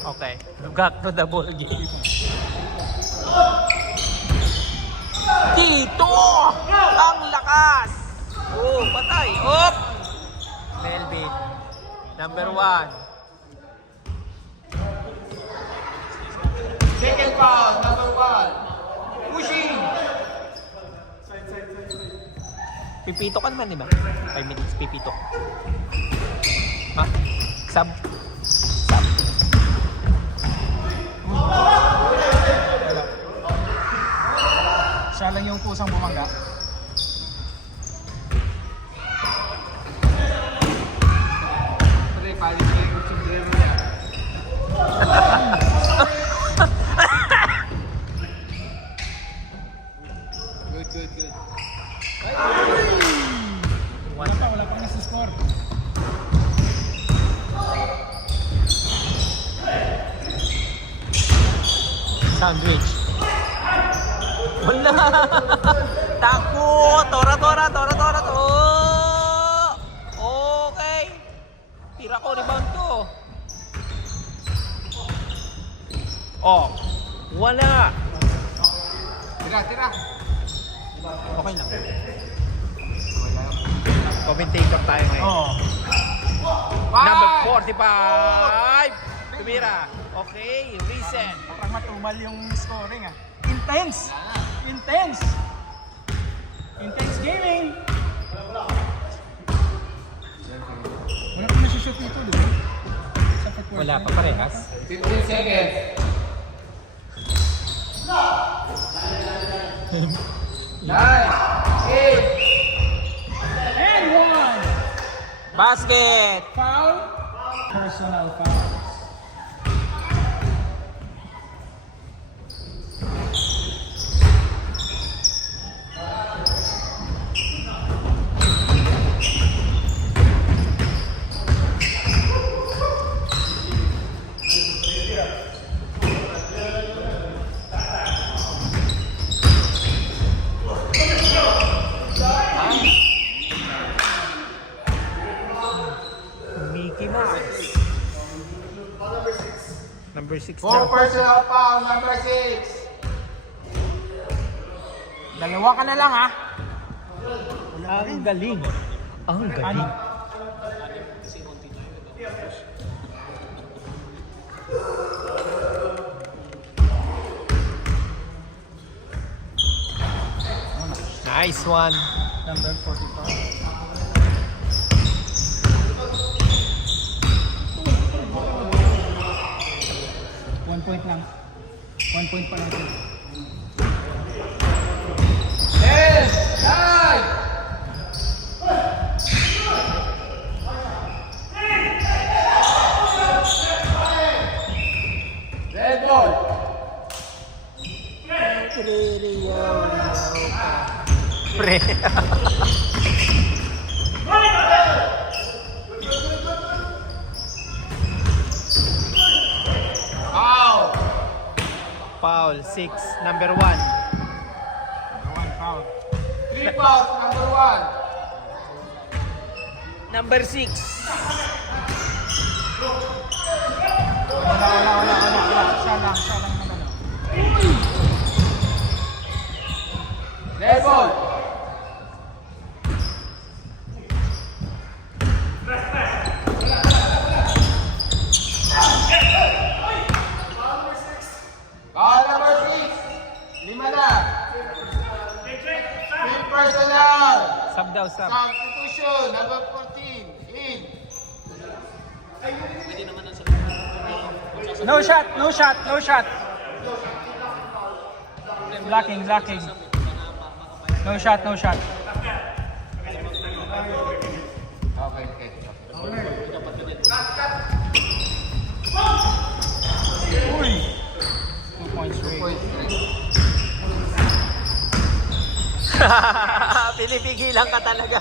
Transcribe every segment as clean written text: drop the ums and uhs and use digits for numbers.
Okay, back to the ball game. Dito! Ang lakas! Oh, patay! Op! Melvin, number 1. Second foul, number 1. Pushing! Pipito ka naman, di ba? 5 minutes, pipito. Ha? Sub? Sub? Wala. Siya lang yung pusang bumangga. Pare, palit na yung sombrero niya. Good. Wala pa nasa score. Sandwich. Wala! Takbo! Tora! Oh! Okay! Tira ko, rebound ko. Oh! Wala! Tira. Okay lang. Commentator tayo ngayon. Oh. Number 45! Tumira. Okay, reset. Parang matumal yung scoring ah. Intense gaming. Wala pa nasi-shoot nito, di ba? Wala pa parehas. 15 seconds. 9, 8, and 1. Basket! Foul. Personal foul. Mickey Mouse. Number 6 4 na. personal foul, number 6. Dalawa ka na lang ah. Ang galing. Ang galing. Nice one. Number 45. One point lang. 1 point pa lang. 10, 9. Red ball. Pre. Foul. Foul 6, number 1. Number 1 foul. 3 fouls, number 1. Number 6. Wala. Siya lang naman. Red ball. Foul number 6. 5 na. Team personal. Sub daw, sub. Substitution, number 14. In. No shot. Blocking. No shot. Okay. Uy. 2 points straight. Pinipigilan ka talaga.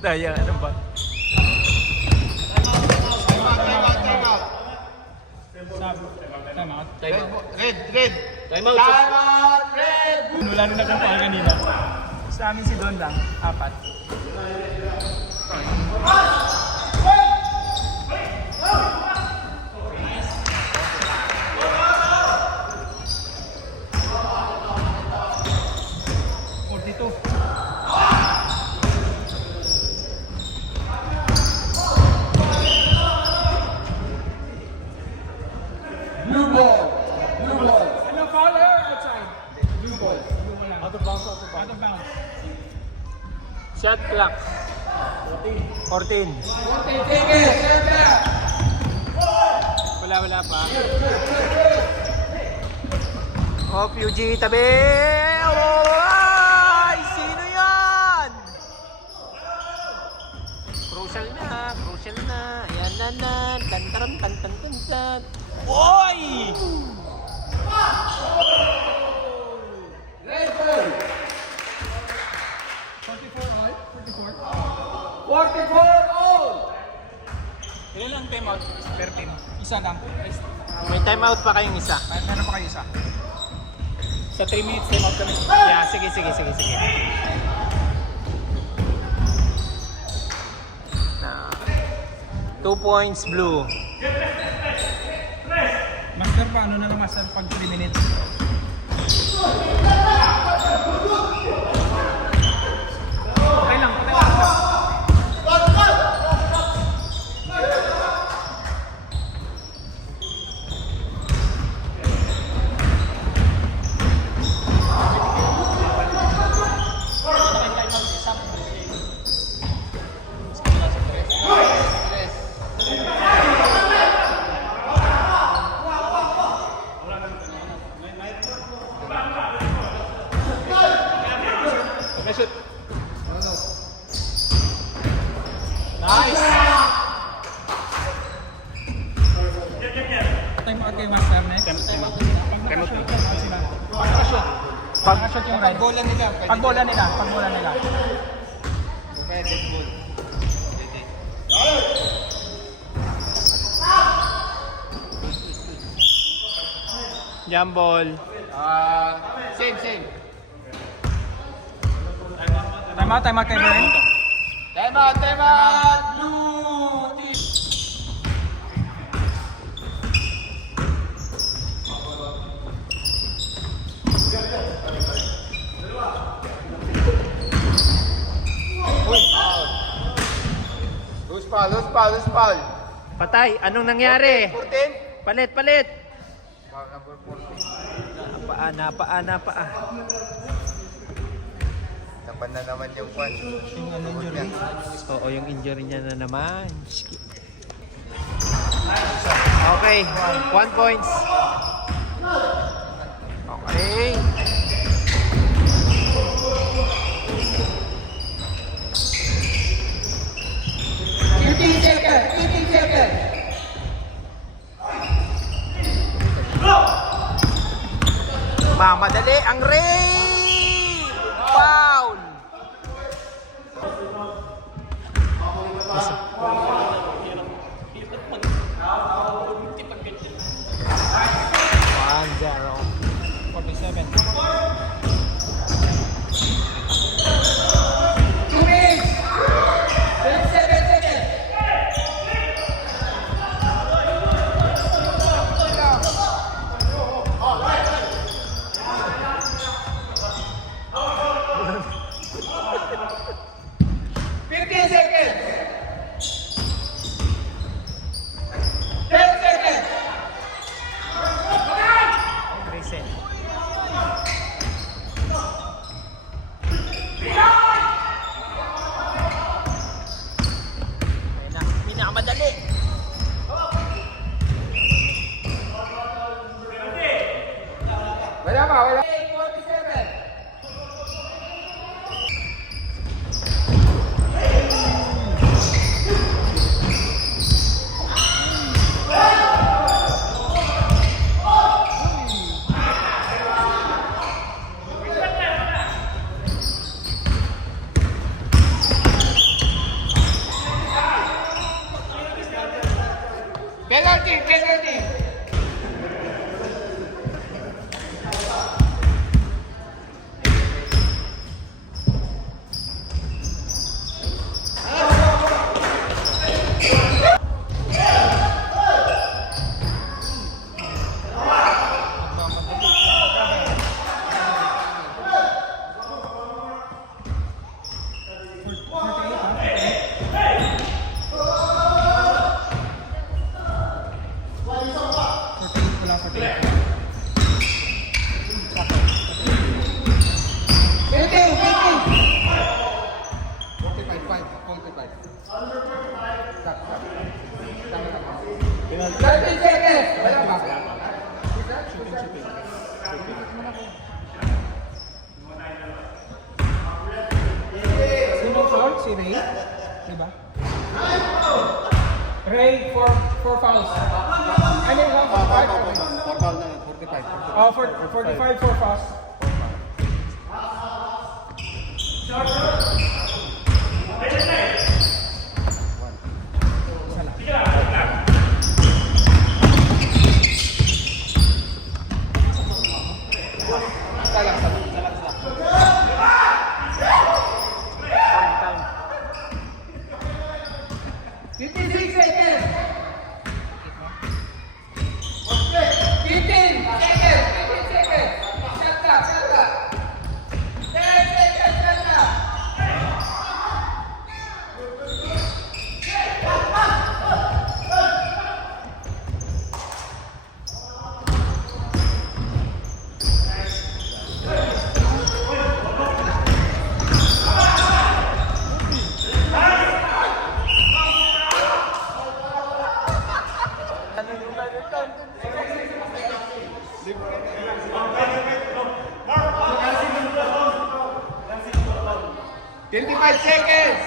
Daya, ano ba? Time out. Red. Time out, red. Wala nung nagkampaan kanina. Sa amin si Don lang, 4. 14. Wala pa. Oh, Fuji, tabi! Ay! Sino yan? Crucial na. Ayan na. Tantaram, tan. Oy! Ilan lang time out per team? Isa lang. May timeout pa kayong isa. Meron pa kayo isa? Sa 3 minutes time out kami. Yeah, sige. Na 2 points blue. Master, paano na lang master pag 3 minutes? Okay lang. Shoot. Nice. Time out kay master next. Time out. Pagka-shoot yung right. Pag-bola nila. Jump ball. Same. Time out kay Bern. Time out! Blue team! Loose foul. Patay, anong nangyari? 14? Palit. Number 14. Napaa. Tapan na naman yung punch. Oo, yung injury niya na naman. Okay, 1 points. Okay. Mamadali ang Ray! Foul! One zero. 47. 30 seconds! Wala ba? Sino foul? Si Ray? Diba? Ray, 4 fouls. Ano yung 45? 4 foul na lang, 45. Oh, 45, 4 fouls. Time. 56 seconds! 15 seconds! 15 seconds! Shut up! Shut up! 10 seconds! Shut up! Five seconds!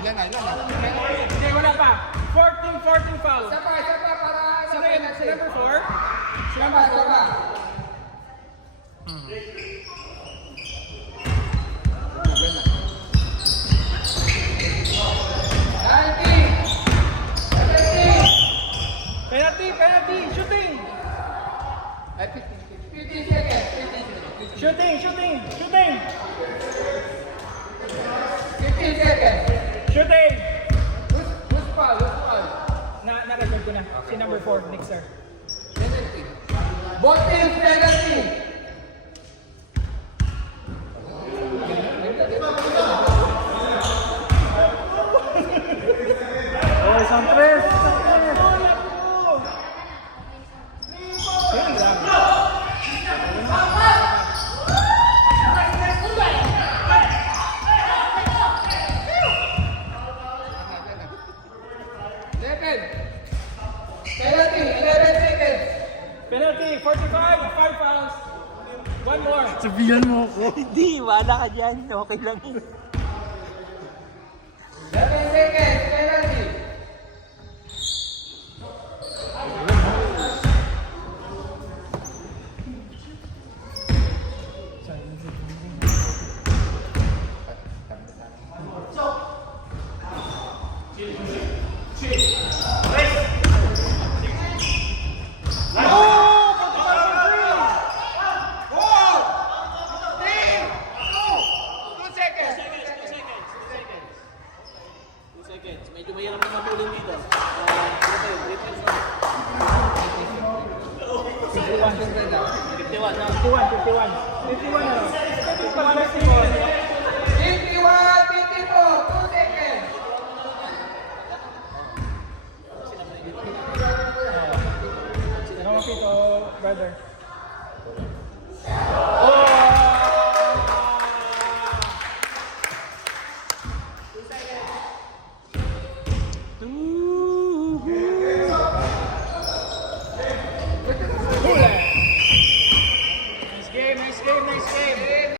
Ilan na? Hindi, wala pa. 14 fouls. Isa pa para Sino yun? Si number 4? Isa pa. Penalty, shooting! 15 seconds! Shooting! 15 seconds! Shooting! Who's foul? Na-record ko na. Si number 4, Nixer. Penalty. Both teams penalty! Oh, isang tres! Penalty, 45, 5 fouls. One more. Sabihan mo ako. Hindi, wala ka dyan. Okay lang yun. 11 seconds, penalty. Medyo mahirap na matulong dito. 51 na. 2 seconds. Ano mo pito, brother?